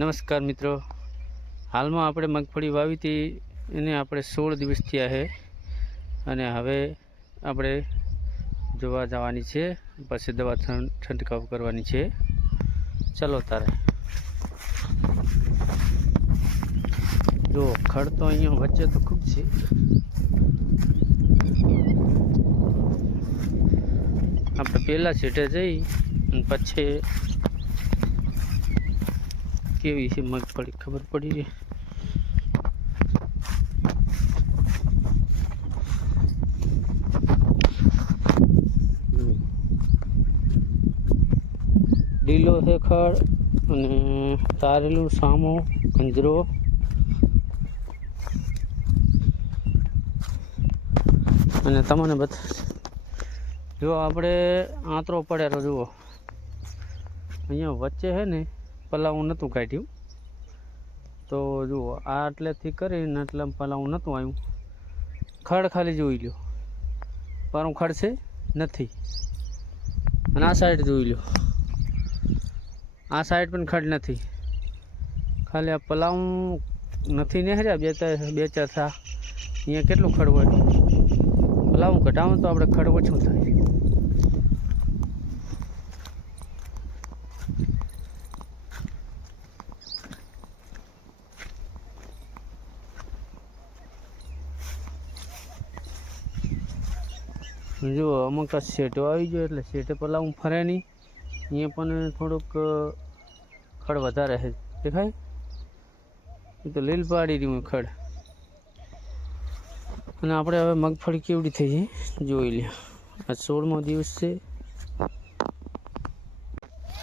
નમસ્કાર મિત્રો, હાલમાં આપણે મગફળી વાવી હતી એને આપણે 16 દિવસ થયા છે અને હવે આપણે જોવા જવાની છે, પછી દવા છંટકાવ કરવાની છે. ચલો તારે જો ખડ તો અહીંયા વચ્ચે તો ખૂબ છે. આપણે પહેલાં છેટે જઈ અને પછી કેવી છે મગફળી ખબર પડી રહી. લીલો છે ખડ અને તારેલું સામો ગંજરો અને તમને બતા જો આપણે આંતરો પડેલો જુઓ અહીંયા વચ્ચે છે ને પલાવું નહોતું કાઢ્યું તો જુઓ આ આટલેથી કરીને એટલે પલાવું નહોતું આવ્યું. ખડ ખાલી જોઈ લ્યો, પારું ખડ છે નથી. અને આ સાઈડ જોઈ લો, આ સાઈડ પણ ખડ નથી, ખાલી આ પલાવું નથી નેહર્યા બે ચાર થા. અહીંયા કેટલું ખડ હોય, પલાવું ઘટાવું તો આપણે ખડ ઓછું થાય. જો અમુક આ શેટો આવી ગયો એટલે શેટે પલાવું ફરે નહીં. અહીંયા પણ થોડુંક ખડ વધારે છે, દેખાય એ તો લીલ પાડી રહ્યું ખડ. અને આપણે હવે મગફળી કેવડી થઈ છે જોઈ લે. આ 16મો દિવસ છે,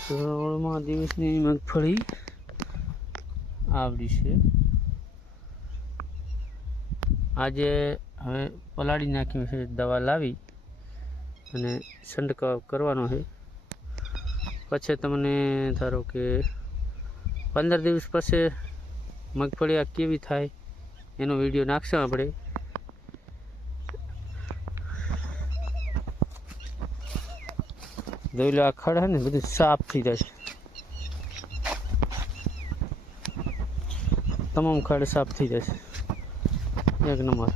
16મા દિવસની મગફળી આવડી છે. આજે હવે પલાળી નાખ્યું છે, દવા લાવી અને છંટકાવ કરવાનો છે. પછી તમને ધારો કે 15 દિવસ પછી મગફળી આ કેવી થાય એનો વિડીયો નાખશું આપણે. જોઈ લો, આ ખડ છે ને બધું સાફ થઈ જશે, તમામ ખડ સાફ થઈ જશે એક નંબર.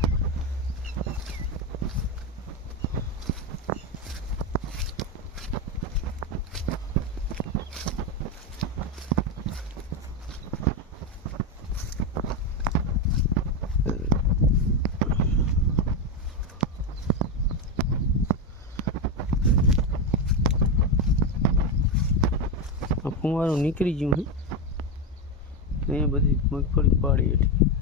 ફુવારું નીકળી ગયું છે, એ બધી મગફળી પાડી હતી.